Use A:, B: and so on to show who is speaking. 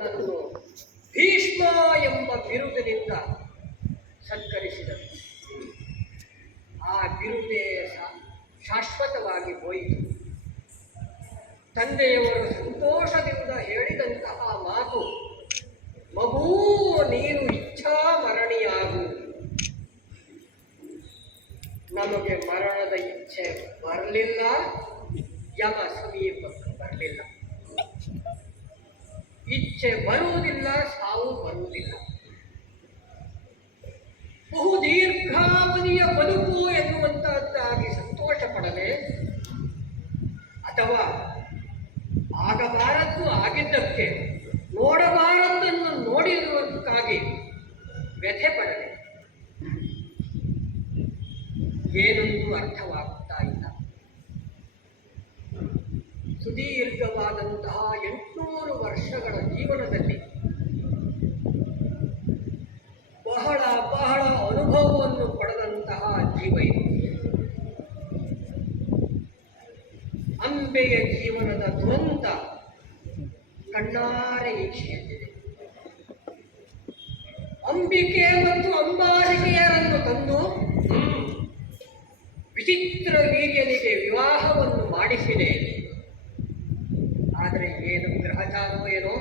A: ಅವನನ್ನು ಭೀಷ್ಮ ಎಂಬ ಬಿರುದಿನಿಂದ ಸತ್ಕರಿಸಿದರು ಆ ಬಿರುದೇ ಶಾಶ್ವತವಾಗಿ ಹೋಯಿತು. ತಂದೆಯವರು ಸಂತೋಷದಿಂದ ಹೇಳಿದಂತಹ ಮಾತು ಮಗೂ, ನೀನು ಇಚ್ಛಾ ಮರಣಿಯಾಗು ನಮಗೆ ಮರಣದ ಇಚ್ಛೆ ಬರಲಿಲ್ಲ. ಇಚ್ಛೆ ಬರುವುದಿಲ್ಲ, ಸಾವು ಬರುವುದಿಲ್ಲ. ಬಹು ದೀರ್ಘಾವಧಿಯ ಬದುಕು ಎನ್ನುವಂತಹದ್ದಾಗಿ ಸಂತೋಷ ಪಡದೆ ಅಥವಾ ಆಗಬಾರದ್ದು ಆಗಿದ್ದಕ್ಕೆ ನೋಡಬಾರದ್ದನ್ನು ನೋಡಿರುವುದಕ್ಕಾಗಿ ವ್ಯಥೆ ಪಡದೆ ಏನೊಂದು ಅರ್ಥವಾಗುತ್ತಾ ಇಲ್ಲ. ಸುದೀರ್ಘವಾದಂತಹ ಎಂಟುನೂರು ವರ್ಷಗಳ ಜೀವನದಲ್ಲಿ ಬಹಳ ಬಹಳ ಅನುಭವವನ್ನು ಪಡೆದಂತಹ ಜೀವ ಇದು. ಅಂಬೆಯ ಜೀವನದ ದುರಂತ ಕಣ್ಣಾರೆ ವೀಕ್ಷೆಯಲ್ಲಿದೆ ಅಂಬಿಕೆ ಮತ್ತು ಅಂಬಾರಿಕೆಯರನ್ನು ತಂದು ವಿಚಿತ್ರ ವೀರ್ಯನಿಗೆ ವಿವಾಹವನ್ನು ಮಾಡಿಸಿದೆ. గ్రహచారో ఏనో